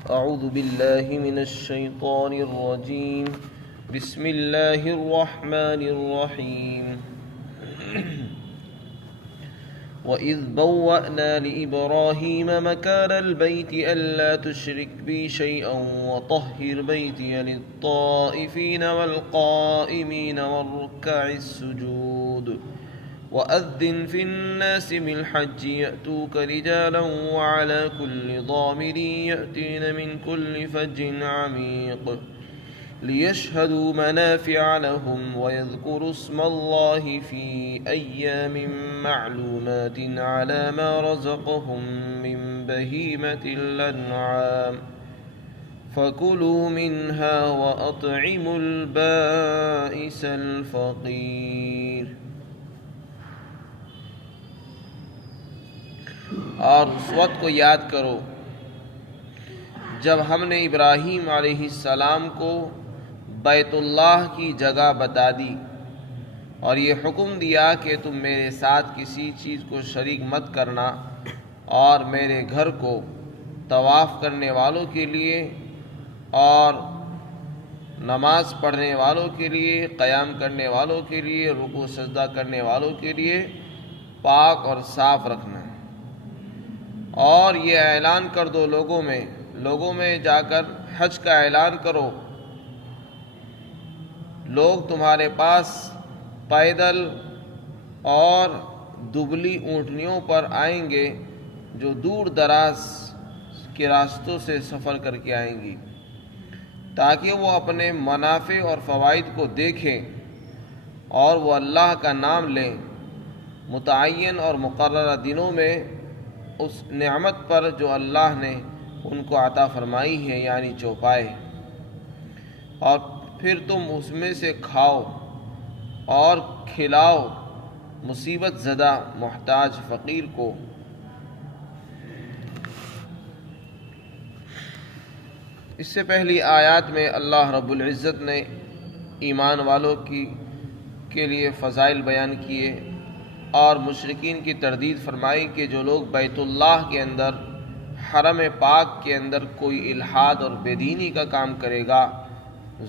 أعوذ بالله من الشيطان الرجيم. بسم الله الرحمن الرحيم. وإذ بوأنا لإبراهيم مكان البيت ألا تشرك بي شيئا وطهر بيتي للطائفين والقائمين والركع السجود وأذن في الناس بالحج يأتوك رجالا وعلى كل ضامر يأتين من كل فج عميق ليشهدوا منافع لهم ويذكروا اسم الله في أيام معلومات على ما رزقهم من بهيمة الأنعام فكلوا منها وأطعموا البائس الفقير. اور اس وقت کو یاد کرو جب ہم نے ابراہیم علیہ السلام کو بیت اللہ کی جگہ بتا دی اور یہ حکم دیا کہ تم میرے ساتھ کسی چیز کو شریک مت کرنا، اور میرے گھر کو طواف کرنے والوں کے لیے اور نماز پڑھنے والوں کے لیے، قیام کرنے والوں کے لیے، رکوع سجدہ کرنے والوں کے لیے پاک اور صاف رکھنا. اور یہ اعلان کر دو لوگوں میں جا کر حج کا اعلان کرو. لوگ تمہارے پاس پیدل اور دبلی اونٹنیوں پر آئیں گے جو دور دراز کے راستوں سے سفر کر کے آئیں گی، تاکہ وہ اپنے منافع اور فوائد کو دیکھیں اور وہ اللہ کا نام لیں متعین اور مقررہ دنوں میں اس نعمت پر جو اللہ نے ان کو عطا فرمائی ہے، یعنی چوپائے، اور پھر تم اس میں سے کھاؤ اور کھلاؤ مصیبت زدہ محتاج فقیر کو. اس سے پہلی آیات میں اللہ رب العزت نے ایمان والوں کے لیے فضائل بیان کیے اور مشرکین کی تردید فرمائی کہ جو لوگ بیت اللہ کے اندر، حرم پاک کے اندر کوئی الحاد اور بے دینی کا کام کرے گا،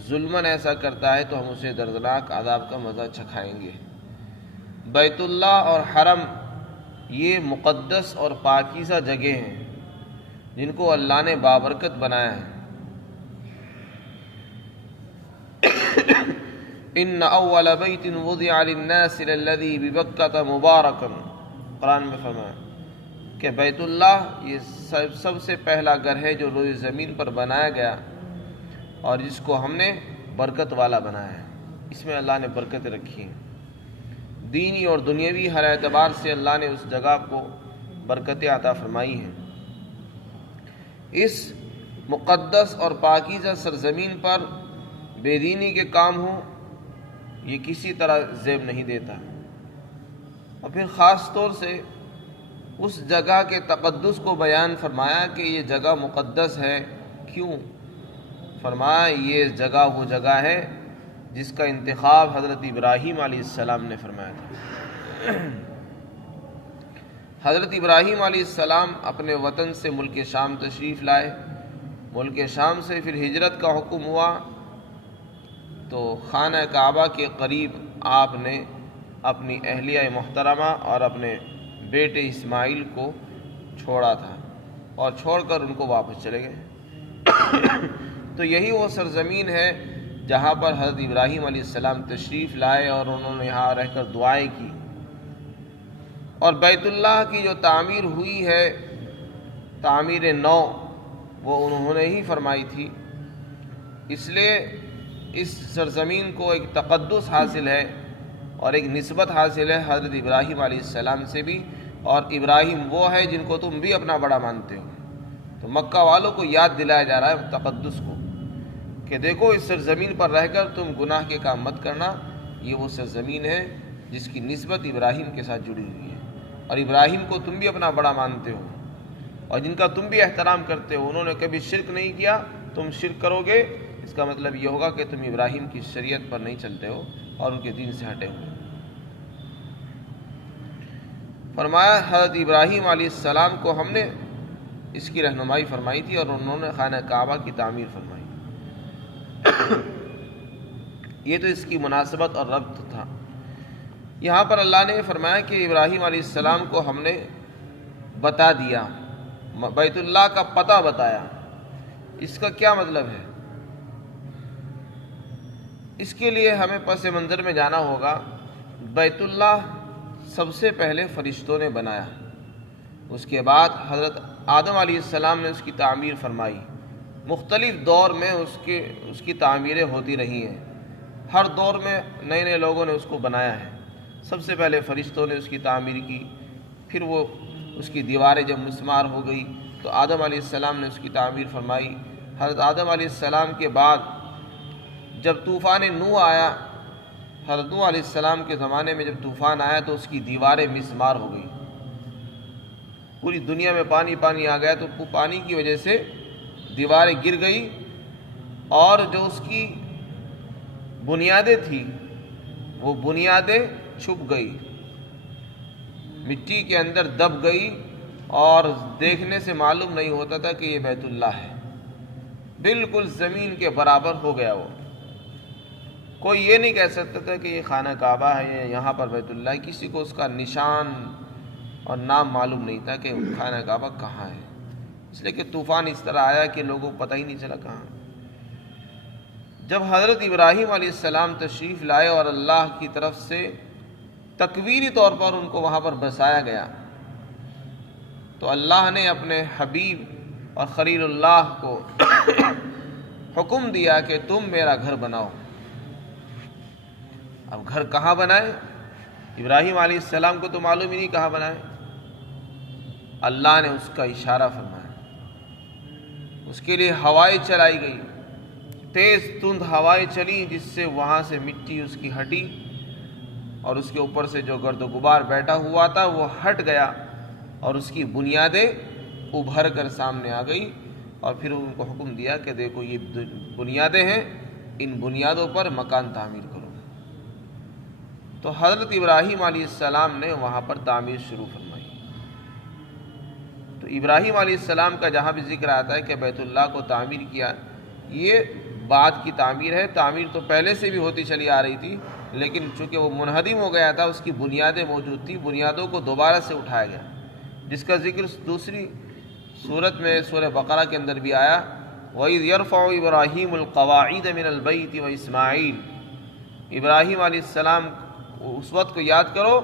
ظلماً ایسا کرتا ہے تو ہم اسے دردناک عذاب کا مزہ چکھائیں گے. بیت اللہ اور حرم یہ مقدس اور پاکیزہ جگہ ہیں جن کو اللہ نے بابرکت بنایا ہے. ان اول بیت وضع للناس للذی ببکۃ مبارکا، قرآن میں فرمایا کہ بیت اللہ یہ سب سے پہلا گھر ہے جو روئے زمین پر بنایا گیا اور جس کو ہم نے برکت والا بنایا ہے. اس میں اللہ نے برکت رکھی ہے. دینی اور دنیاوی ہر اعتبار سے اللہ نے اس جگہ کو برکتیں عطا فرمائی ہیں. اس مقدس اور پاکیزہ سرزمین پر بے دینی کے کام ہوں یہ کسی طرح زیب نہیں دیتا. اور پھر خاص طور سے اس جگہ کے تقدس کو بیان فرمایا کہ یہ جگہ مقدس ہے. کیوں؟ فرمایا یہ جگہ وہ جگہ ہے جس کا انتخاب حضرت ابراہیم علیہ السلام نے فرمایا تھا. حضرت ابراہیم علیہ السلام اپنے وطن سے ملک شام تشریف لائے. ملک شام سے پھر ہجرت کا حکم ہوا تو خانہ کعبہ کے قریب آپ نے اپنی اہلیہ محترمہ اور اپنے بیٹے اسماعیل کو چھوڑا تھا اور چھوڑ کر ان کو واپس چلے گئے. تو یہی وہ سرزمین ہے جہاں پر حضرت ابراہیم علیہ السلام تشریف لائے اور انہوں نے یہاں رہ کر دعائیں کی. اور بیت اللہ کی جو تعمیر ہوئی ہے، تعمیر نو، وہ انہوں نے ہی فرمائی تھی. اس لیے اس سرزمین کو ایک تقدس حاصل ہے اور ایک نسبت حاصل ہے حضرت ابراہیم علیہ السلام سے بھی. اور ابراہیم وہ ہے جن کو تم بھی اپنا بڑا مانتے ہو. تو مکہ والوں کو یاد دلایا جا رہا ہے تقدس کو کہ دیکھو اس سرزمین پر رہ کر تم گناہ کے کام مت کرنا. یہ وہ سرزمین ہے جس کی نسبت ابراہیم کے ساتھ جڑی ہوئی ہے اور ابراہیم کو تم بھی اپنا بڑا مانتے ہو اور جن کا تم بھی احترام کرتے ہو. انہوں نے کبھی شرک نہیں کیا، تم شرک کرو گے اس کا مطلب یہ ہوگا کہ تم ابراہیم کی شریعت پر نہیں چلتے ہو اور ان کے دین سے ہٹے ہوئے. فرمایا حضرت ابراہیم علیہ السلام کو ہم نے اس کی رہنمائی فرمائی تھی اور انہوں نے خانہ کعبہ کی تعمیر فرمائی۔ یہ تو اس کی مناسبت اور ربط تھا۔ یہاں پر اللہ نے فرمایا کہ ابراہیم علیہ السلام کو ہم نے بتا دیا، بیت اللہ کا پتہ بتایا۔ اس کا کیا مطلب ہے؟ اس کے لیے ہمیں پس منظر میں جانا ہوگا۔ بیت اللہ سب سے پہلے فرشتوں نے بنایا، اس کے بعد حضرت آدم علیہ السلام نے اس کی تعمیر فرمائی۔ مختلف دور میں اس کی تعمیریں ہوتی رہی ہیں، ہر دور میں نئے نئے لوگوں نے اس کو بنایا ہے۔ سب سے پہلے فرشتوں نے اس کی تعمیر کی، پھر وہ اس کی دیواریں جب مسمار ہو گئی تو آدم علیہ السلام نے اس کی تعمیر فرمائی۔ حضرت آدم علیہ السلام کے بعد جب طوفان نوح آیا، حضرت نوح علیہ السلام کے زمانے میں جب طوفان آیا تو اس کی دیواریں مسمار ہو گئی، پوری دنیا میں پانی آ گیا، تو پانی کی وجہ سے دیواریں گر گئی اور جو اس کی بنیادیں تھیں وہ بنیادیں چھپ گئی، مٹی کے اندر دب گئی اور دیکھنے سے معلوم نہیں ہوتا تھا کہ یہ بیت اللہ ہے، بالکل زمین کے برابر ہو گیا۔ وہ کوئی یہ نہیں کہہ سکتا تھا کہ یہ خانہ کعبہ ہے، یہاں پر بیت اللہ ہے، کسی کو اس کا نشان اور نام معلوم نہیں تھا کہ خانہ کعبہ کہاں ہے، اس لیے کہ طوفان اس طرح آیا کہ لوگوں کو پتہ ہی نہیں چلا کہاں۔ جب حضرت ابراہیم علیہ السلام تشریف لائے اور اللہ کی طرف سے تکوینی طور پر ان کو وہاں پر بسایا گیا، تو اللہ نے اپنے حبیب اور خلیل اللہ کو حکم دیا کہ تم میرا گھر بناؤ۔ اب گھر کہاں بنائے؟ ابراہیم علیہ السلام کو تو معلوم ہی نہیں کہاں بنائے، اللہ نے اس کا اشارہ فرمایا، اس کے لیے ہوائیں چلائی گئی، تیز تند ہوائیں چلی جس سے وہاں سے مٹی اس کی ہٹی اور اس کے اوپر سے جو گرد و غبار بیٹھا ہوا تھا وہ ہٹ گیا اور اس کی بنیادیں ابھر کر سامنے آ گئی، اور پھر ان کو حکم دیا کہ دیکھو یہ بنیادیں ہیں، ان بنیادوں پر مکان تعمیر کرو۔ تو حضرت ابراہیم علیہ السلام نے وہاں پر تعمیر شروع فرمائی۔ تو ابراہیم علیہ السلام کا جہاں بھی ذکر آتا ہے کہ بیت اللہ کو تعمیر کیا، یہ بعد کی تعمیر ہے، تعمیر تو پہلے سے بھی ہوتی چلی آ رہی تھی، لیکن چونکہ وہ منہدم ہو گیا تھا، اس کی بنیادیں موجود تھیں، بنیادوں کو دوبارہ سے اٹھایا گیا، جس کا ذکر دوسری سورت میں سورہ بقرہ کے اندر بھی آیا، وَإِذْ يَرْفَعُ إِبْرَاهِيمُ الْقَوَاعِدَ مِنَ الْبَيْتِ وَإِسْمَاعِيلُ۔ ابراہیم علیہ السلام اس وقت کو یاد کرو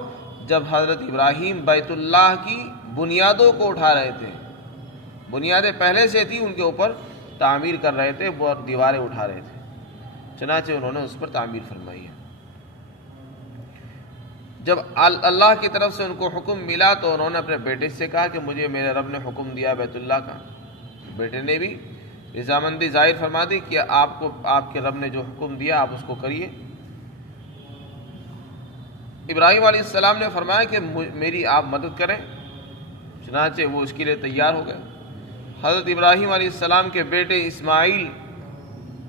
جب حضرت ابراہیم بیت اللہ کی بنیادوں کو اٹھا رہے تھے، بنیادیں پہلے سے تھی، ان کے اوپر تعمیر کر رہے تھے اور دیواریں اٹھا رہے تھے، چنانچہ انہوں نے اس پر تعمیر فرمائی ہے۔ جب اللہ کی طرف سے ان کو حکم ملا تو انہوں نے اپنے بیٹے سے کہا کہ مجھے میرے رب نے حکم دیا بیت اللہ کا۔ بیٹے نے بھی رضامندی ظاہر فرما دی کہ آپ کے رب نے جو حکم دیا آپ اس کو کریے۔ ابراہیم علیہ السلام نے فرمایا کہ میری آپ مدد کریں، چنانچہ وہ اس کے لیے تیار ہو گئے۔ حضرت ابراہیم علیہ السلام کے بیٹے اسماعیل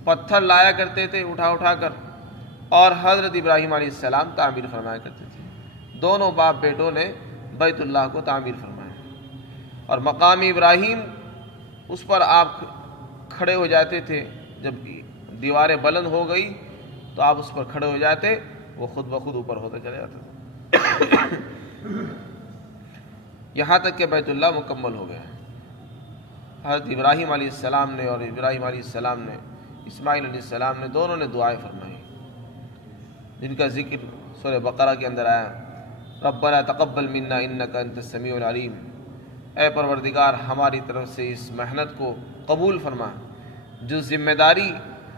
پتھر لایا کرتے تھے اٹھا کر، اور حضرت ابراہیم علیہ السلام تعمیر فرمایا کرتے تھے، دونوں باپ بیٹوں نے بیت اللہ کو تعمیر فرمایا، اور مقام ابراہیم اس پر آپ کھڑے ہو جاتے تھے، جب دیواریں بلند ہو گئی تو آپ اس پر کھڑے ہو جاتے، وہ خود بخود اوپر ہوتا چلا جاتا تھا یہاں تک کہ بیت اللہ مکمل ہو گیا۔ حضرت ابراہیم علیہ السلام نے اور ابراہیم علیہ السلام نے، اسماعیل علیہ السلام نے، دونوں نے دعائیں فرمائی، جن کا ذکر سورہ بقرہ کے اندر آیا، ربنا تقبل منا انک انت السمیع العلیم، اے پروردگار ہماری طرف سے اس محنت کو قبول فرما، جو ذمہ داری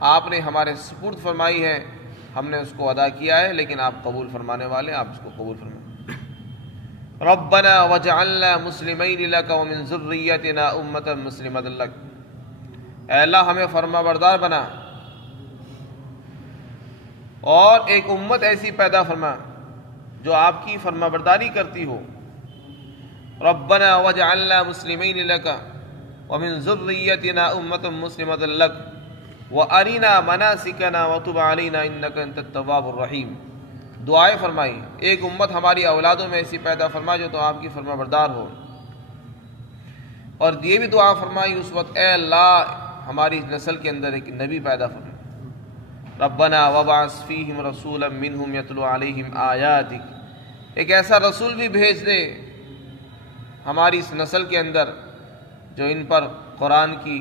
آپ نے ہمارے سپرد فرمائی ہے ہم نے اس کو ادا کیا ہے، لیکن آپ قبول فرمانے والے، آپ اس کو قبول فرمائیں۔ ربنا وجعلنا مسلمین لک ومن ذریتنا امۃ مسلمۃ لک، اے اللہ ہمیں فرما بردار بنا اور ایک امت ایسی پیدا فرما جو آپ کی فرما برداری کرتی ہو۔ ربنا وجعلنا مسلمین لک ومن ذریتنا امۃ مسلمۃ لک وارنا مناسکنا وتب علینا انک انت التواب الرحیم، دعائیں فرمائی، ایک امت ہماری اولادوں میں ایسی پیدا فرما جو تو آپ کی فرما بردار ہو۔ اور یہ بھی دعا فرمائی اس وقت، اے اللہ ہماری نسل کے اندر ایک نبی پیدا فرما، ربنا وابعث فیہم رسولا منہم یتلو علیہم آیاتک، ایک ایسا رسول بھی بھیج دے ہماری اس نسل کے اندر جو ان پر قرآن کی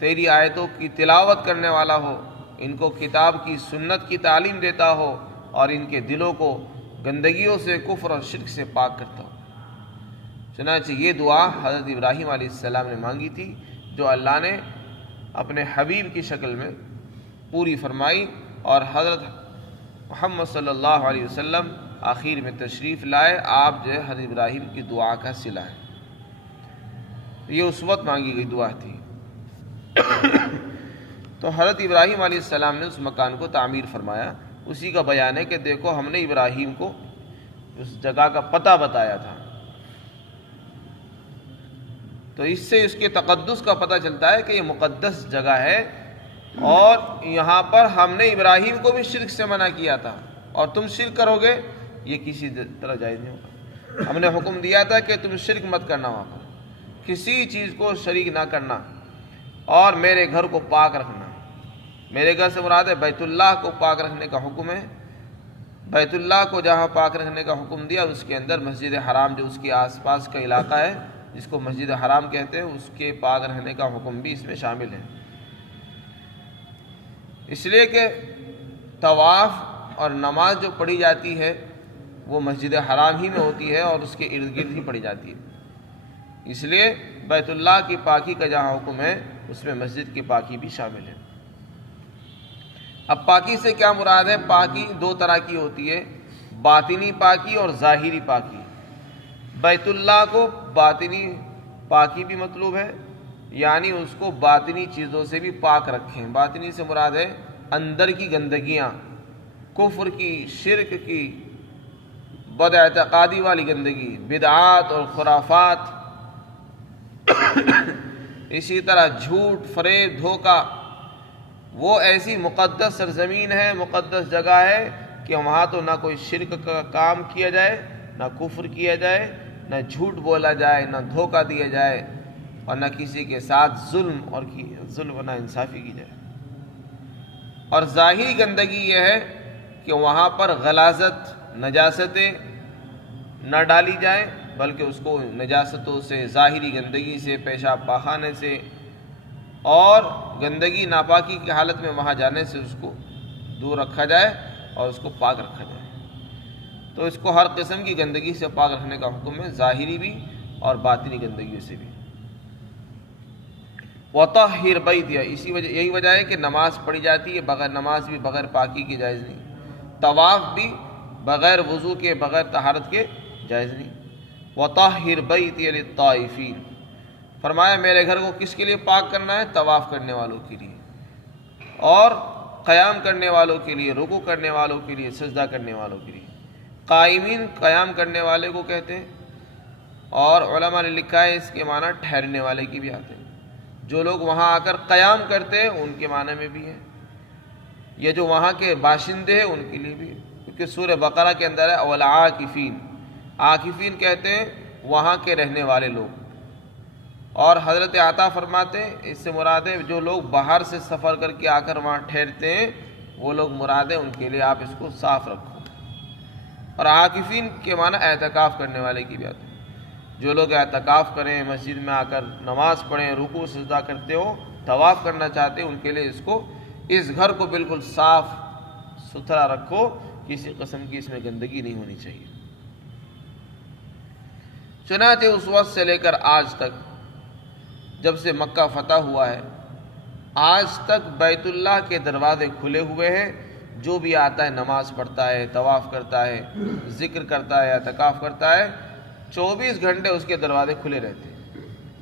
تیری آیتوں کی تلاوت کرنے والا ہو، ان کو کتاب کی سنت کی تعلیم دیتا ہو اور ان کے دلوں کو گندگیوں سے، کفر اور شرک سے پاک کرتا ہو۔ چنانچہ یہ دعا حضرت ابراہیم علیہ السلام نے مانگی تھی، جو اللہ نے اپنے حبیب کی شکل میں پوری فرمائی، اور حضرت محمد صلی اللہ علیہ وسلم آخر میں تشریف لائے، آپ جو ہے حضرت ابراہیم کی دعا کا صلہ ہے۔ یہ اس وقت مانگی گئی دعا تھی۔ تو حضرت ابراہیم علیہ السلام نے اس مکان کو تعمیر فرمایا، اسی کا بیان ہے کہ دیکھو ہم نے ابراہیم کو اس جگہ کا پتہ بتایا تھا، تو اس سے اس کے تقدس کا پتہ چلتا ہے کہ یہ مقدس جگہ ہے، اور یہاں پر ہم نے ابراہیم کو بھی شرک سے منع کیا تھا، اور تم شرک کرو گے یہ کسی طرح جائز نہیں ہوگا۔ ہم نے حکم دیا تھا کہ تم شرک مت کرنا، وہاں پر کسی چیز کو شریک نہ کرنا، اور میرے گھر کو پاک رکھنا۔ میرے گھر سے مراد ہے بیت اللہ کو پاک رکھنے کا حکم ہے۔ بیت اللہ کو جہاں پاک رکھنے کا حکم دیا، اس کے اندر مسجد حرام جو اس کے آس پاس کا علاقہ ہے جس کو مسجد حرام کہتے ہیں، اس کے پاک رہنے کا حکم بھی اس میں شامل ہے، اس لیے کہ طواف اور نماز جو پڑھی جاتی ہے وہ مسجد حرام ہی میں ہوتی ہے اور اس کے ارد گرد ہی پڑھی جاتی ہے، اس لیے بیت اللہ کی پاکی کا جہاں حکم ہے اس میں مسجد کی پاکی بھی شامل ہے۔ اب پاکی سے کیا مراد ہے؟ پاکی دو طرح کی ہوتی ہے، باطنی پاکی اور ظاہری پاکی۔ بیت اللہ کو باطنی پاکی بھی مطلوب ہے، یعنی اس کو باطنی چیزوں سے بھی پاک رکھیں۔ باطنی سے مراد ہے اندر کی گندگیاں، کفر کی، شرک کی، بد اعتقادی والی گندگی، بدعات اور خرافات، اسی طرح جھوٹ، فریب، دھوکہ۔ وہ ایسی مقدس سرزمین ہے، مقدس جگہ ہے کہ وہاں تو نہ کوئی شرک کا کام کیا جائے، نہ کفر کیا جائے، نہ جھوٹ بولا جائے، نہ دھوکہ دیا جائے، اور نہ کسی کے ساتھ ظلم و نہ انصافی کی جائے۔ اور ظاہری گندگی یہ ہے کہ وہاں پر غلاظت، نجاستیں نہ ڈالی جائیں، بلکہ اس کو نجاستوں سے، ظاہری گندگی سے، پیشاب پاخانے سے اور گندگی ناپاکی کی حالت میں وہاں جانے سے اس کو دور رکھا جائے اور اس کو پاک رکھا جائے۔ تو اس کو ہر قسم کی گندگی سے پاک رکھنے کا حکم ہے، ظاہری بھی اور باطنی گندگیوں سے بھی۔ وطہر بیتی، یہی وجہ ہے کہ نماز پڑھی جاتی ہے، بغیر نماز بھی بغیر پاکی کے جائز نہیں، طواف بھی بغیر وضو کے، بغیر طہارت کے جائز نہیں۔ وطہر بیتی للطائفین، فرمایا میرے گھر کو کس کے لیے پاک کرنا ہے؟ طواف کرنے والوں کے لیے، اور قیام کرنے والوں کے لیے، رکوع کرنے والوں کے لیے، سجدہ کرنے والوں کے لیے۔ قائمین قیام کرنے والے کو کہتے ہیں، اور علماء نے لکھا ہے اس کے معنی ٹھہرنے والے کی بھی آتے ہیں۔ جو لوگ وہاں آ کر قیام کرتے ہیں ان کے معنی میں بھی ہے، یہ جو وہاں کے باشندے ہیں ان کے لیے بھی ہے، کیونکہ سورہ بقرہ کے اندر ہے والعاکفین، عاکفین کہتے ہیں وہاں کے رہنے والے لوگ۔ اور حضرت عطا فرماتے ہیں اس سے مراد ہے جو لوگ باہر سے سفر کر کے آ کر وہاں ٹھہرتے ہیں، وہ لوگ مراد ہے، ان کے لیے آپ اس کو صاف رکھو۔ اور عاکفین کے معنی اعتکاف کرنے والے کی بھی آتے ہیں، جو لوگ اعتکاف کریں، مسجد میں آ کر نماز پڑھیں، رکوع سجدہ کرتے ہو، طواف کرنا چاہتے ہیں، ان کے لیے اس گھر کو بالکل صاف ستھرا رکھو، کسی قسم کی اس میں گندگی نہیں ہونی چاہیے۔ چنانچہ اس وقت سے لے کر آج تک، جب سے مکہ فتح ہوا ہے، آج تک بیت اللہ کے دروازے کھلے ہوئے ہیں، جو بھی آتا ہے نماز پڑھتا ہے، طواف کرتا ہے، ذکر کرتا ہے، اعتکاف کرتا ہے، 24 گھنٹے اس کے دروازے کھلے رہتے ہیں،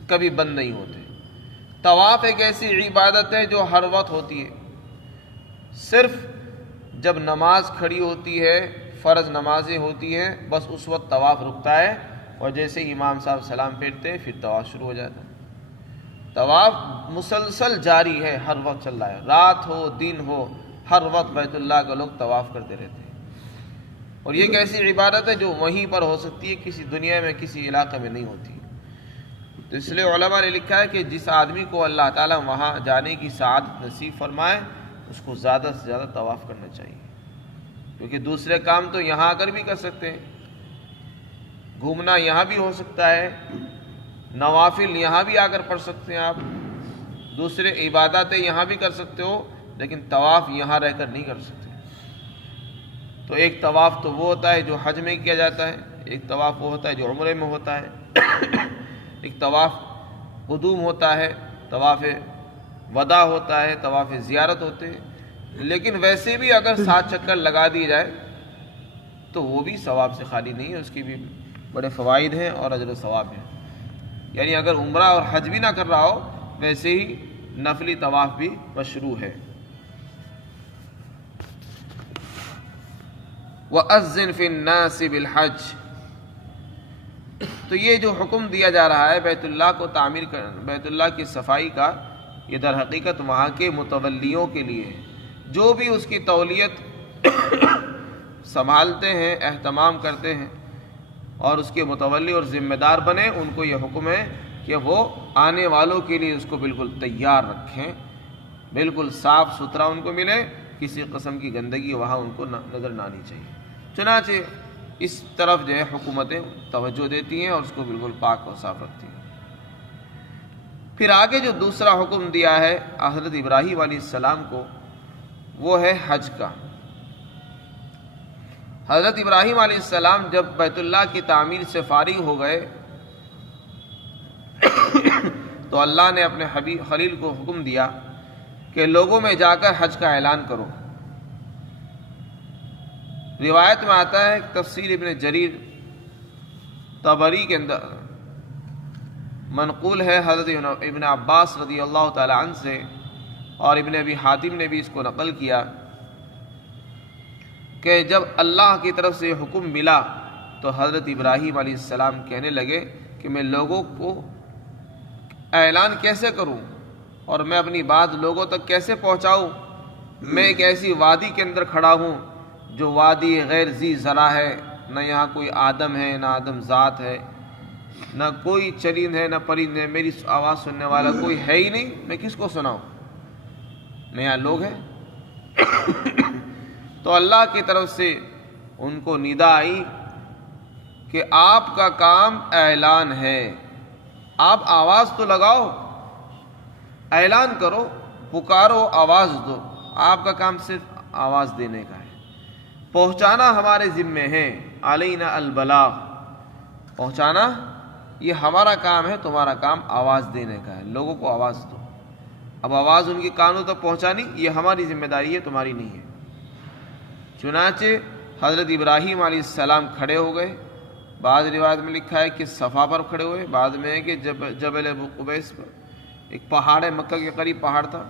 کبھی بند نہیں ہوتے۔ طواف ایک ایسی عبادت ہے جو ہر وقت ہوتی ہے، صرف جب نماز کھڑی ہوتی ہے، فرض نمازیں ہوتی ہیں، بس اس وقت طواف رکتا ہے، اور جیسے امام صاحب سلام پھیرتے ہیں پھر طواف شروع ہو جاتا ہے۔ طواف مسلسل جاری ہے، ہر وقت چل رہا ہے، رات ہو دن ہو، ہر وقت بیت اللہ کا لوگ طواف کرتے رہتے ہیں۔ اور یہ ایک ایسی عبادت ہے جو وہیں پر ہو سکتی ہے، کسی دنیا میں کسی علاقے میں نہیں ہوتی۔ تو اس لیے علماء نے لکھا ہے کہ جس آدمی کو اللہ تعالیٰ وہاں جانے کی سعادت نصیب فرمائے اس کو زیادہ سے زیادہ طواف کرنا چاہیے، کیونکہ دوسرے کام تو یہاں آ کر بھی کر سکتے ہیں، گھومنا یہاں بھی ہو سکتا ہے، نوافل یہاں بھی آ کر پڑھ سکتے ہیں، آپ دوسرے عباداتیں یہاں بھی کر سکتے ہو، لیکن طواف یہاں رہ کر نہیں کر سکتے۔ تو ایک طواف تو وہ ہوتا ہے جو حج میں کیا جاتا ہے، ایک طواف وہ ہوتا ہے جو عمرے میں ہوتا ہے، ایک طواف قدوم ہوتا ہے، طواف وداع ہوتا ہے، طواف زیارت ہوتے ہیں۔ لیکن ویسے بھی اگر 7 چکر لگا دیے جائے تو وہ بھی ثواب سے خالی نہیں ہے، اس کی بھی بڑے فوائد ہیں اور اجر و ثواب ہیں۔ یعنی اگر عمرہ اور حج بھی نہ کر رہا ہو ویسے ہی نفلی طواف بھی مشروع ہے۔ وَأَذِّنْ فِي النَّاسِ بِالْحَجِّ، تو یہ جو حکم دیا جا رہا ہے بیت اللہ کو تعمیر بیت اللہ کی صفائی کا، یہ در حقیقت وہاں کے متولیوں کے لیے ہے، جو بھی اس کی تولیت سنبھالتے ہیں، اہتمام کرتے ہیں اور اس کے متولی اور ذمہ دار بنے، ان کو یہ حکم ہے کہ وہ آنے والوں کے لیے اس کو بالکل تیار رکھیں، بالکل صاف ستھرا ان کو ملے، کسی قسم کی گندگی وہاں ان کو نظر نہ آنی چاہیے۔ چنانچہ اس طرف جو ہے حکومتیں توجہ دیتی ہیں اور اس کو بالکل پاک اور صاف رکھتی ہیں۔ پھر آگے جو دوسرا حکم دیا ہے حضرت ابراہیم علیہ السلام کو، وہ ہے حج کا۔ حضرت ابراہیم علیہ السلام جب بیت اللہ کی تعمیر سے فارغ ہو گئے تو اللہ نے اپنے حبیب خلیل کو حکم دیا کہ لوگوں میں جا کر حج کا اعلان کرو۔ روایت میں آتا ہے، تفسیر ابن جریر طبری کے اندر منقول ہے حضرت ابن عباس رضی اللہ تعالی عنہ سے، اور ابن ابی حاتم نے بھی اس کو نقل کیا کہ جب اللہ کی طرف سے حکم ملا تو حضرت ابراہیم علیہ السلام کہنے لگے کہ میں لوگوں کو اعلان کیسے کروں اور میں اپنی بات لوگوں تک کیسے پہنچاؤں؟ میں ایک ایسی وادی کے اندر کھڑا ہوں جو وادی غیر ذی زرع ہے، نہ یہاں کوئی آدم ہے، نہ آدم ذات ہے، نہ کوئی چرند ہے، نہ پرند ہے، میری آواز سننے والا کوئی ہے ہی نہیں، میں کس کو سناؤں؟ نہ یہاں لوگ ہیں۔ تو اللہ کی طرف سے ان کو ندا آئی کہ آپ کا کام اعلان ہے، آپ آواز تو لگاؤ، اعلان کرو، پکارو، آواز دو، آپ کا کام صرف آواز دینے کا ہے، پہنچانا ہمارے ذمے ہے، علینا البلاغ، پہنچانا یہ ہمارا کام ہے، تمہارا کام آواز دینے کا ہے، لوگوں کو آواز دو۔ اب آواز ان کے کانوں تک پہنچانی یہ ہماری ذمہ داری ہے، تمہاری نہیں ہے۔ چنانچہ حضرت ابراہیم علیہ السلام کھڑے ہو گئے، بعض روایت میں لکھا ہے کہ صفا پر کھڑے ہوئے، بعد میں ہے کہ جبل ابو قبیس پر، ایک پہاڑ ہے، مکہ کے قریب پہاڑ تھا،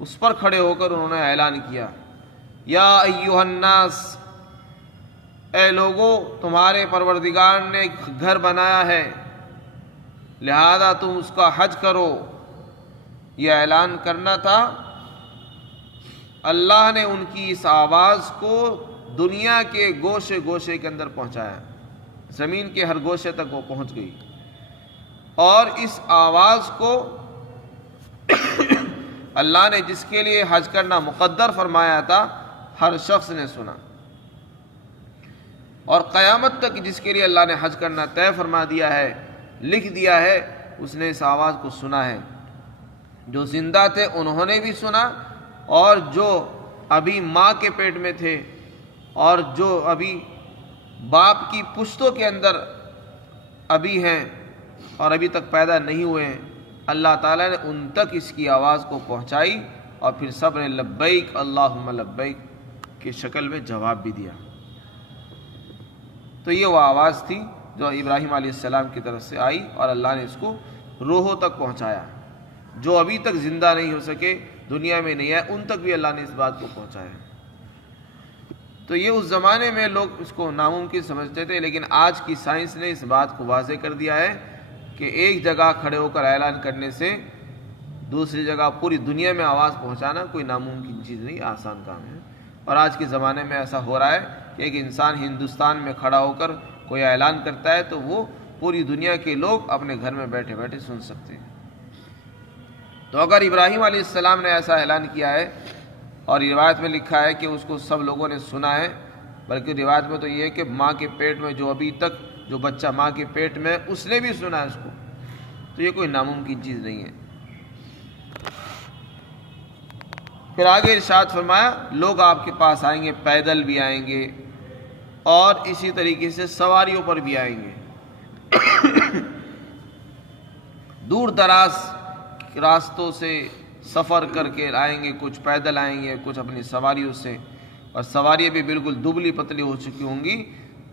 اس پر کھڑے ہو کر انہوں نے اعلان کیا، یا ایھا الناس، اے لوگو، تمہارے پروردگار نے ایک گھر بنایا ہے، لہذا تم اس کا حج کرو۔ یہ اعلان کرنا تھا۔ اللہ نے ان کی اس آواز کو دنیا کے گوشے گوشے کے اندر پہنچایا، زمین کے ہر گوشے تک وہ پہنچ گئی، اور اس آواز کو اللہ نے جس کے لیے حج کرنا مقدر فرمایا تھا ہر شخص نے سنا، اور قیامت تک جس کے لیے اللہ نے حج کرنا طے فرما دیا ہے، لکھ دیا ہے، اس نے اس آواز کو سنا ہے۔ جو زندہ تھے انہوں نے بھی سنا، اور جو ابھی ماں کے پیٹ میں تھے اور جو ابھی باپ کی پشتوں کے اندر ابھی ہیں اور ابھی تک پیدا نہیں ہوئے ہیں، اللہ تعالیٰ نے ان تک اس کی آواز کو پہنچائی، اور پھر سب نے لبیک اللہم لبیک کی شکل میں جواب بھی دیا۔ تو یہ وہ آواز تھی جو ابراہیم علیہ السلام کی طرف سے آئی، اور اللہ نے اس کو روحوں تک پہنچایا، جو ابھی تک زندہ نہیں ہو سکے، دنیا میں نہیں ہے، ان تک بھی اللہ نے اس بات کو پہنچایا۔ تو یہ اس زمانے میں لوگ اس کو ناممکن سمجھتے تھے، لیکن آج کی سائنس نے اس بات کو واضح کر دیا ہے کہ ایک جگہ کھڑے ہو کر اعلان کرنے سے دوسری جگہ پوری دنیا میں آواز پہنچانا کوئی ناممکن چیز نہیں، آسان کام ہے۔ اور آج کے زمانے میں ایسا ہو رہا ہے کہ ایک انسان ہندوستان میں کھڑا ہو کر کوئی اعلان کرتا ہے تو وہ پوری دنیا کے لوگ اپنے گھر میں بیٹھے بیٹھے سن سکتے ہیں۔ تو اگر ابراہیم علیہ السلام نے ایسا اعلان کیا ہے، اور روایت میں لکھا ہے کہ اس کو سب لوگوں نے سنا ہے، بلکہ روایت میں تو یہ ہے کہ ماں کے پیٹ میں جو ابھی تک جو بچہ ماں کے پیٹ میں ہے اس نے بھی سنا ہے اس کو، تو یہ کوئی ناممکن چیز نہیں ہے۔ پھر آگے ارشاد فرمایا لوگ آپ کے پاس آئیں گے، پیدل بھی آئیں گے اور اسی طریقے سے سواریوں پر بھی آئیں گے، دور دراز راستوں سے سفر کر کے آئیں گے، کچھ پیدل آئیں گے، کچھ اپنی سواریوں سے، اور سواریاں بھی بالکل دبلی پتلی ہو چکی ہوں گی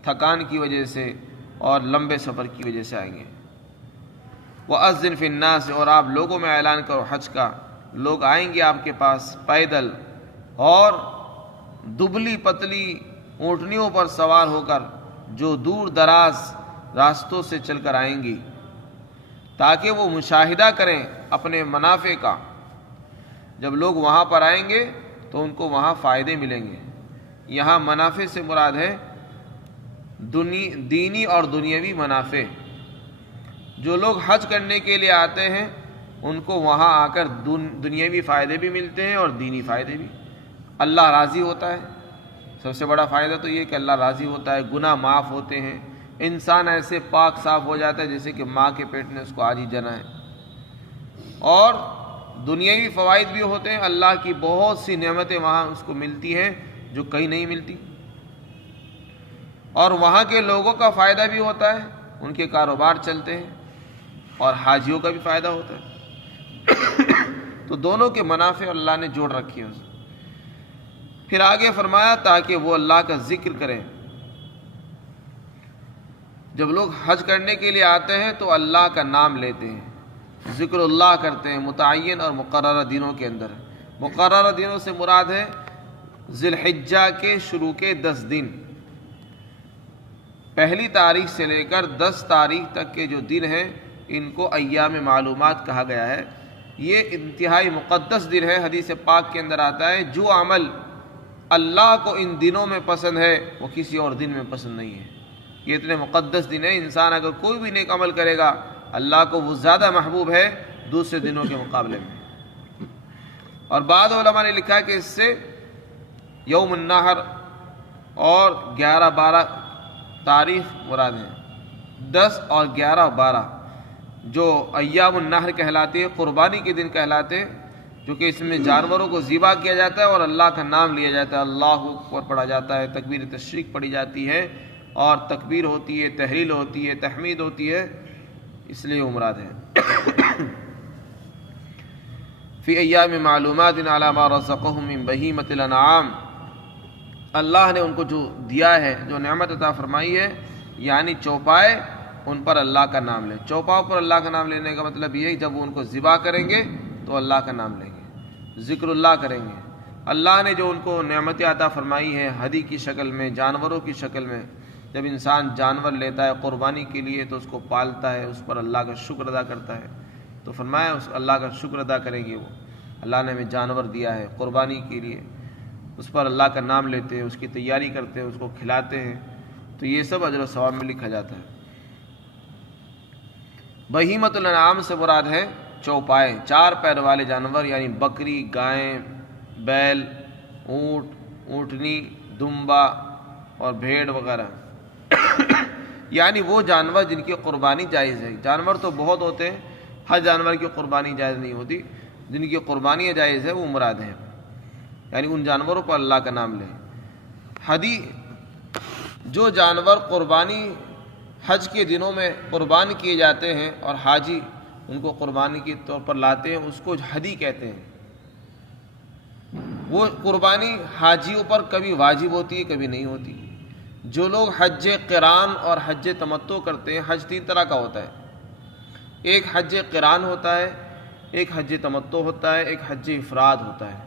تھکان کی وجہ سے اور لمبے سفر کی وجہ سے آئیں گے۔ وَأَذِّنْ فِي النَّاسِ، اور آپ لوگوں میں اعلان کرو حج کا، لوگ آئیں گے آپ کے پاس پیدل اور دبلی پتلی اونٹنیوں پر سوار ہو کر، جو دور دراز راستوں سے چل کر آئیں گی، تاکہ وہ مشاہدہ کریں اپنے منافع کا۔ جب لوگ وہاں پر آئیں گے تو ان کو وہاں فائدے ملیں گے۔ یہاں منافع سے مراد ہے دینی اور دنیاوی منافع۔ جو لوگ حج کرنے کے لیے آتے ہیں ان کو وہاں آ کر دنیاوی فائدے بھی ملتے ہیں اور دینی فائدے بھی۔ اللہ راضی ہوتا ہے، سب سے بڑا فائدہ تو یہ کہ اللہ راضی ہوتا ہے، گناہ معاف ہوتے ہیں، انسان ایسے پاک صاف ہو جاتا ہے جیسے کہ ماں کے پیٹ نے اس کو آج ہی جنا ہے، اور دنیاوی فوائد بھی ہوتے ہیں، اللہ کی بہت سی نعمتیں وہاں اس کو ملتی ہیں جو کہیں نہیں ملتی، اور وہاں کے لوگوں کا فائدہ بھی ہوتا ہے، ان کے کاروبار چلتے ہیں، اور حاجیوں کا بھی فائدہ ہوتا ہے۔ تو دونوں کے منافع اللہ نے جوڑ رکھی ہیں۔ پھر آگے فرمایا تاکہ وہ اللہ کا ذکر کریں۔ جب لوگ حج کرنے کے لیے آتے ہیں تو اللہ کا نام لیتے ہیں، ذکر اللہ کرتے ہیں متعین اور مقررہ دنوں کے اندر۔ مقررہ دنوں سے مراد ہے ذی الحجہ کے شروع کے 10 دن، پہلی تاریخ سے لے کر 10 تاریخ تک کے جو دن ہیں ان کو ایام معلومات کہا گیا ہے۔ یہ انتہائی مقدس دن ہے، حدیث پاک کے اندر آتا ہے جو عمل اللہ کو ان دنوں میں پسند ہے وہ کسی اور دن میں پسند نہیں ہے۔ یہ اتنے مقدس دن ہے، انسان اگر کوئی بھی نیک عمل کرے گا اللہ کو وہ زیادہ محبوب ہے دوسرے دنوں کے مقابلے میں۔ اور بعض علماء نے لکھا کہ اس سے یوم النحر اور 11-12 تاریخ مراد ہیں، 10 اور 11 اور 12 جو ایام النحر کہلاتے ہیں، قربانی کے دن کہلاتے ہیں، جو کہ اس میں جانوروں کو ذبح کیا جاتا ہے اور اللہ کا نام لیا جاتا ہے، اللہ اکبر پڑھا جاتا ہے، تکبیر تشریق پڑھی جاتی ہے، اور تکبیر ہوتی ہے، تحلیل ہوتی ہے، تحمید ہوتی ہے، اس لیے وہ مراد ہے۔ فی ایام معلومات علی ما رزقہم من بہیمۃ الانعام، اللہ نے ان کو جو دیا ہے، جو نعمت عطا فرمائی ہے، یعنی چوپائے، ان پر اللہ کا نام لیں۔ چوپاؤں پر اللہ کا نام لینے کا مطلب یہ ہے جب وہ ان کو ذبح کریں گے تو اللہ کا نام لیں گے، ذکر اللہ کریں گے۔ اللہ نے جو ان کو نعمت عطا فرمائی ہے ہدی کی شکل میں، جانوروں کی شکل میں، جب انسان جانور لیتا ہے قربانی کے لیے تو اس کو پالتا ہے، اس پر اللہ کا شکر ادا کرتا ہے، تو فرمایا اس اللہ کا شکر ادا کریں گے وہ، اللہ نے ہمیں جانور دیا ہے قربانی کے لیے، اس پر اللہ کا نام لیتے ہیں، اس کی تیاری کرتے ہیں، اس کو کھلاتے ہیں، تو یہ سب اجر و ثواب میں لکھا جاتا ہے۔ بہیمۃ الانعام سے مراد ہے چوپائے، 4 پیر والے جانور، یعنی بکری، گائیں، بیل، اونٹ، اونٹنی، دمبا اور بھیڑ وغیرہ، یعنی وہ جانور جن کی قربانی جائز ہے۔ جانور تو بہت ہوتے ہیں، ہر جانور کی قربانی جائز نہیں ہوتی، جن کی قربانی جائز ہے وہ مراد ہیں، یعنی ان جانوروں پر اللہ کا نام لیں۔ ہدی، جو جانور قربانی حج کے دنوں میں قربان کیے جاتے ہیں اور حاجی ان کو قربانی کے طور پر لاتے ہیں، اس کو ہدی کہتے ہیں۔ وہ قربانی حاجیوں پر کبھی واجب ہوتی ہے، کبھی نہیں ہوتی۔ جو لوگ حج قران اور حج تمتع کرتے ہیں، حج 3 طرح کا ہوتا ہے، ایک حج قران ہوتا ہے، ایک حج تمتع ہوتا ہے، ایک حج افراد ہوتا ہے۔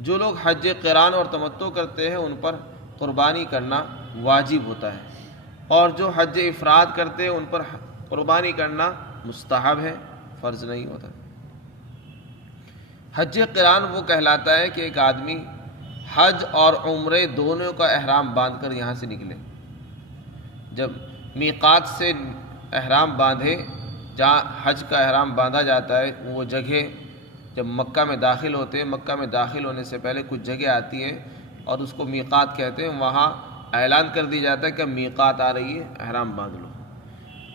جو لوگ حج قران اور تمتع کرتے ہیں ان پر قربانی کرنا واجب ہوتا ہے، اور جو حج افراد کرتے ہیں ان پر قربانی کرنا مستحب ہے، فرض نہیں ہوتا۔ حج قران وہ کہلاتا ہے کہ ایک آدمی حج اور عمرے دونوں کا احرام باندھ کر یہاں سے نکلے، جب میقات سے احرام باندھے، جہاں حج کا احرام باندھا جاتا ہے وہ جگہ جب مکہ میں داخل ہوتے ہیں، مکہ میں داخل ہونے سے پہلے کچھ جگہ آتی ہے اور اس کو میقات کہتے ہیں، وہاں اعلان کر دیا جاتا ہے کہ میقات آ رہی ہے، احرام باندھ لو۔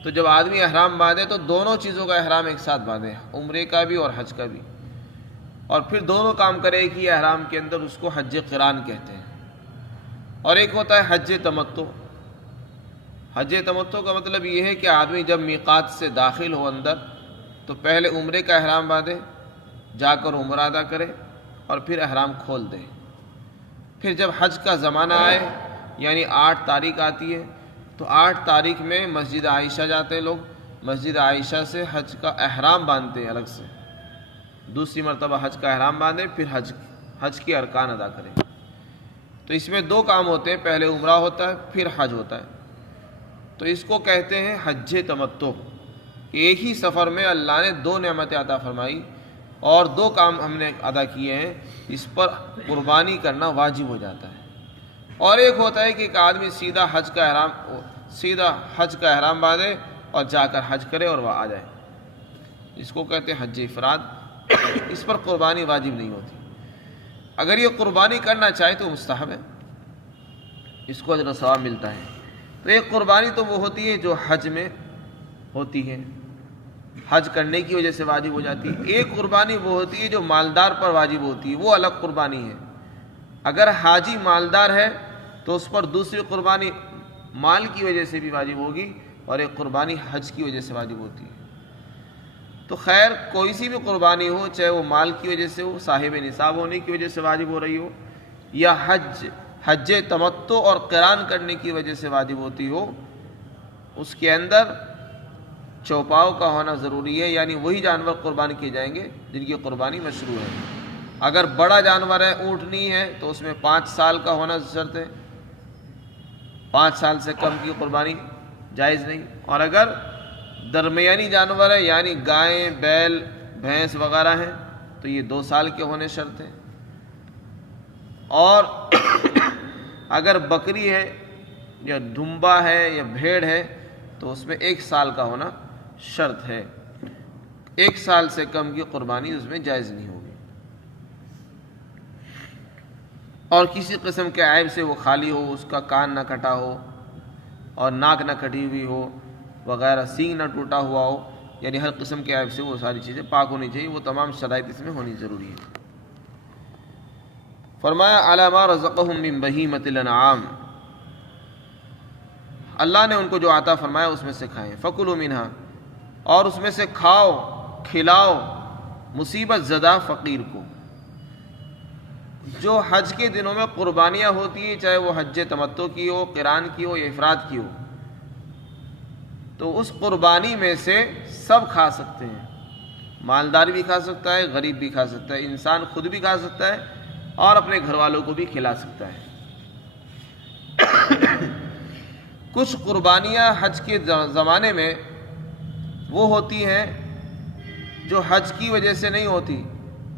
تو جب آدمی احرام باندھے تو دونوں چیزوں کا احرام ایک ساتھ باندھے، عمرے کا بھی اور حج کا بھی، اور پھر دونوں کام کرے کہ احرام کے اندر، اس کو حج قران کہتے ہیں۔ اور ایک ہوتا ہے حج تمتع۔ حج تمتع کا مطلب یہ ہے کہ آدمی جب میقات سے داخل ہو اندر تو پہلے عمرے کا احرام باندھے، جا کر عمرہ ادا کرے اور پھر احرام کھول دے۔ پھر جب حج کا زمانہ آئے، یعنی 8 تاریخ آتی ہے، تو 8 تاریخ میں مسجد عائشہ جاتے ہیں لوگ، مسجد عائشہ سے حج کا احرام باندھتے ہیں الگ سے، دوسری مرتبہ حج کا احرام باندھے، پھر حج کے ارکان ادا کریں۔ تو اس میں 2 کام ہوتے ہیں، پہلے عمرہ ہوتا ہے پھر حج ہوتا ہے، تو اس کو کہتے ہیں حج تمتع۔ ایک ہی سفر میں اللہ نے 2 نعمتیں عطا فرمائی اور 2 کام ہم نے ادا کیے ہیں، اس پر قربانی کرنا واجب ہو جاتا ہے۔ اور ایک ہوتا ہے کہ ایک آدمی سیدھا حج کا احرام باندھے اور جا کر حج کرے اور وہ آ جائے، اس کو کہتے ہیں حج افراد۔ اس پر قربانی واجب نہیں ہوتی، اگر یہ قربانی کرنا چاہے تو مستحب ہے، اس کو اجر و ثواب ملتا ہے۔ تو ایک قربانی تو وہ ہوتی ہے جو حج میں ہوتی ہے، حج کرنے کی وجہ سے واجب ہو جاتی ہے۔ ایک قربانی وہ ہوتی ہے جو مالدار پر واجب ہوتی ہے، وہ الگ قربانی ہے۔ اگر حاجی مالدار ہے تو اس پر دوسری قربانی مال کی وجہ سے بھی واجب ہوگی، اور ایک قربانی حج کی وجہ سے واجب ہوتی ہے۔ تو خیر کوئی سی بھی قربانی ہو، چاہے وہ مال کی وجہ سے ہو، صاحب نصاب ہونے کی وجہ سے واجب ہو رہی ہو، یا حج تمتع اور قران کرنے کی وجہ سے واجب ہوتی ہو، اس کے اندر چوپاؤ کا ہونا ضروری ہے، یعنی وہی جانور قربان کیے جائیں گے جن کی قربانی مشروع ہے۔ اگر بڑا جانور ہے، اونٹنی ہے، تو اس میں 5 سال کا ہونا شرط ہے، 5 سال سے کم کی قربانی جائز نہیں۔ اور اگر درمیانی جانور ہے، یعنی گائیں، بیل، بھینس وغیرہ ہیں، تو یہ 2 سال کے ہونے شرط ہیں۔ اور اگر بکری ہے یا ڈھمبا ہے یا بھیڑ ہے تو اس میں 1 سال کا ہونا شرط ہے، 1 سال سے کم کی قربانی اس میں جائز نہیں ہوگی۔ اور کسی قسم کے عیب سے وہ خالی ہو، اس کا کان نہ کٹا ہو اور ناک نہ کٹی ہوئی ہو وغیرہ، سینگ نہ ٹوٹا ہوا ہو، یعنی ہر قسم کے عیب سے وہ ساری چیزیں پاک ہونی چاہیے، وہ تمام شرائط اس میں ہونی ضروری ہے۔ فرمایا علی ما رزقہم من بہیمۃ الانعام، اللہ نے ان کو جو عطا فرمایا اس میں سے کھائیں، فکلوا منہا، اور اس میں سے کھاؤ، کھلاؤ مصیبت زدہ فقیر کو۔ جو حج کے دنوں میں قربانیاں ہوتی ہیں، چاہے وہ حج تمتع کی ہو، قران کی ہو یا افراد کی ہو، تو اس قربانی میں سے سب کھا سکتے ہیں، مالدار بھی کھا سکتا ہے، غریب بھی کھا سکتا ہے، انسان خود بھی کھا سکتا ہے اور اپنے گھر والوں کو بھی کھلا سکتا ہے۔ کچھ قربانیاں حج کے زمانے میں وہ ہوتی ہیں جو حج کی وجہ سے نہیں ہوتی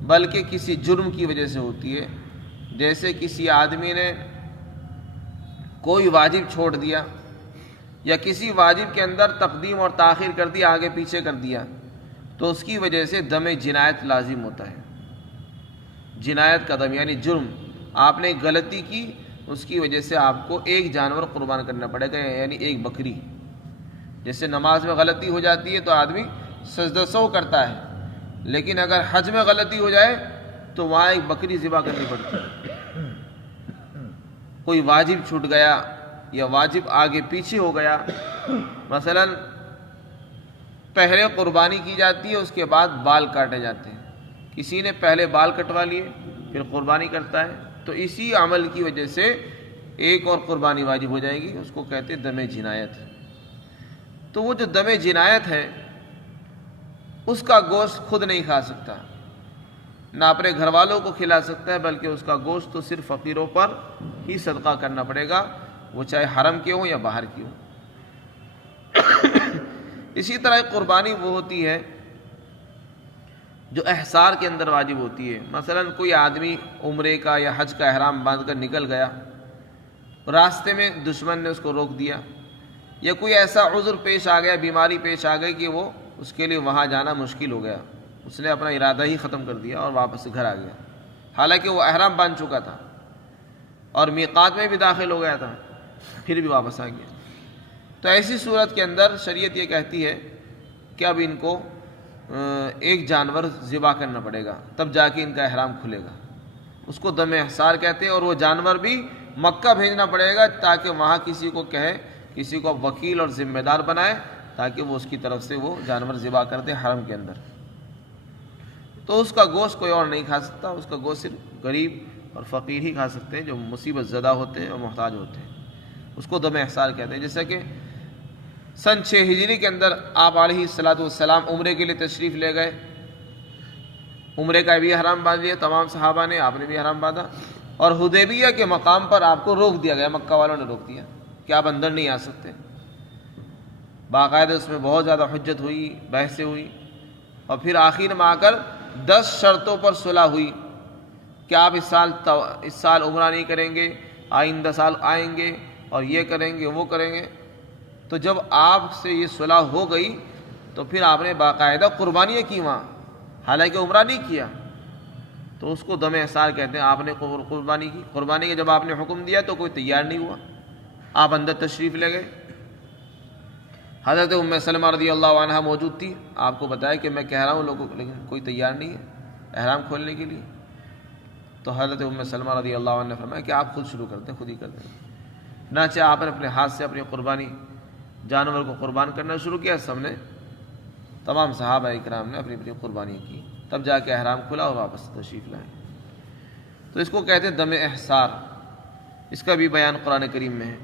بلکہ کسی جرم کی وجہ سے ہوتی ہے، جیسے کسی آدمی نے کوئی واجب چھوڑ دیا یا کسی واجب کے اندر تقدیم اور تاخیر کر دیا، آگے پیچھے کر دیا، تو اس کی وجہ سے دم جنایت لازم ہوتا ہے۔ جنایت کا دم یعنی جرم، آپ نے غلطی کی، اس کی وجہ سے آپ کو 1 جانور قربان کرنا پڑے گا، یعنی 1 بکری۔ جیسے نماز میں غلطی ہو جاتی ہے تو آدمی سجدہ سہو کرتا ہے، لیکن اگر حج میں غلطی ہو جائے تو وہاں 1 بکری ذبح کرنی پڑتی ہے۔ کوئی واجب چھوٹ گیا یا واجب آگے پیچھے ہو گیا، مثلا پہلے قربانی کی جاتی ہے، اس کے بعد بال کاٹے جاتے ہیں، کسی نے پہلے بال کٹوا لیے پھر قربانی کرتا ہے، تو اسی عمل کی وجہ سے 1 اور قربانی واجب ہو جائے گی، اس کو کہتے ہیں دم جنایت۔ تو وہ جو دم جنایت ہے اس کا گوشت خود نہیں کھا سکتا، نہ اپنے گھر والوں کو کھلا سکتا ہے، بلکہ اس کا گوشت تو صرف فقیروں پر ہی صدقہ کرنا پڑے گا، وہ چاہے حرم کے ہوں یا باہر کی ہوں۔ اسی طرح ایک قربانی وہ ہوتی ہے جو احصار کے اندر واجب ہوتی ہے، مثلا کوئی آدمی عمرے کا یا حج کا احرام باندھ کر نکل گیا، راستے میں دشمن نے اس کو روک دیا یا کوئی ایسا عذر پیش آ گیا، بیماری پیش آ گئی کہ وہ اس کے لیے وہاں جانا مشکل ہو گیا، اس نے اپنا ارادہ ہی ختم کر دیا اور واپس گھر آ گیا، حالانکہ وہ احرام باندھ چکا تھا اور میقات میں بھی داخل ہو گیا تھا، پھر بھی واپس آ گیا، تو ایسی صورت کے اندر شریعت یہ کہتی ہے کہ اب ان کو ایک جانور ذبح کرنا پڑے گا، تب جا کے ان کا احرام کھلے گا، اس کو دم احصار کہتے ہیں، اور وہ جانور بھی مکہ بھیجنا پڑے گا تاکہ وہاں کسی کو کہے، کسی کو وکیل اور ذمہ دار بنائے تاکہ وہ اس کی طرف سے وہ جانور ذبح کر دے حرم کے اندر۔ تو اس کا گوشت کوئی اور نہیں کھا سکتا، اس کا گوشت صرف غریب اور فقیر ہی کھا سکتے ہیں جو مصیبت زدہ ہوتے ہیں اور محتاج ہوتے ہیں، اس کو دم احصار کہتے ہیں۔ جیسا کہ سن 6 ہجری کے اندر آپ علیہ السلام عمرے کے لیے تشریف لے گئے، عمرے کا بھی احرام باندھ لیا تمام صحابہ نے، آپ نے بھی احرام باندھا، اور حدیبیہ کے مقام پر آپ کو روک دیا گیا، مکہ والوں نے روک دیا کہ آپ اندر نہیں آ سکتے۔ باقاعدہ اس میں بہت زیادہ حجت ہوئی، بحثیں ہوئی، اور پھر آخر میں آ کر 10 شرطوں پر صلح ہوئی کہ آپ اس سال عمرہ نہیں کریں گے، آئندہ سال آئیں گے اور یہ کریں گے وہ کریں گے۔ تو جب آپ سے یہ صلح ہو گئی تو پھر آپ نے باقاعدہ قربانیاں کی وہاں، حالانکہ عمرہ نہیں کیا، تو اس کو دم احصار کہتے ہیں۔ آپ نے قربانی کی، قربانی کے جب آپ نے حکم دیا تو کوئی تیار نہیں ہوا، آپ اندر تشریف لے گئے۔ حضرت ام سلمہ رضی اللہ عنہا موجود تھی، آپ کو بتایا کہ میں کہہ رہا ہوں لوگوں کو، لیکن کوئی تیار نہیں ہے احرام کھولنے کے لیے۔ تو حضرت ام سلمہ رضی اللہ عنہ نے فرمایا کہ آپ خود شروع کر دیں، خود ہی کر دیں۔ چنانچہ آپ نے اپنے ہاتھ سے اپنی قربانی جانور کو قربان کرنا شروع کیا، سب نے، تمام صحابہ اکرام نے اپنی اپنی قربانی کی، تب جا کے احرام کھلا اور واپس تشریف لائے۔ تو اس کو کہتے ہیں دم احصار، اس کا بھی بیان قرآن کریم میں ہے۔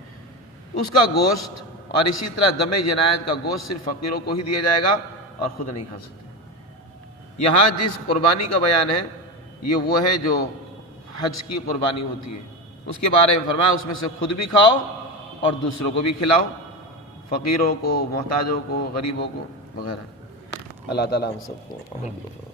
اس کا گوشت اور اسی طرح دم جنایت کا گوشت صرف فقیروں کو ہی دیا جائے گا اور خود نہیں کھا سکتے۔ یہاں جس قربانی کا بیان ہے یہ وہ ہے جو حج کی قربانی ہوتی ہے، اس کے بارے میں فرمایا اس میں سے خود بھی کھاؤ اور دوسروں کو بھی کھلاؤ، فقیروں کو، محتاجوں کو، غریبوں کو وغیرہ۔ اللہ تعالیٰ ہم سب کو عمل کرو۔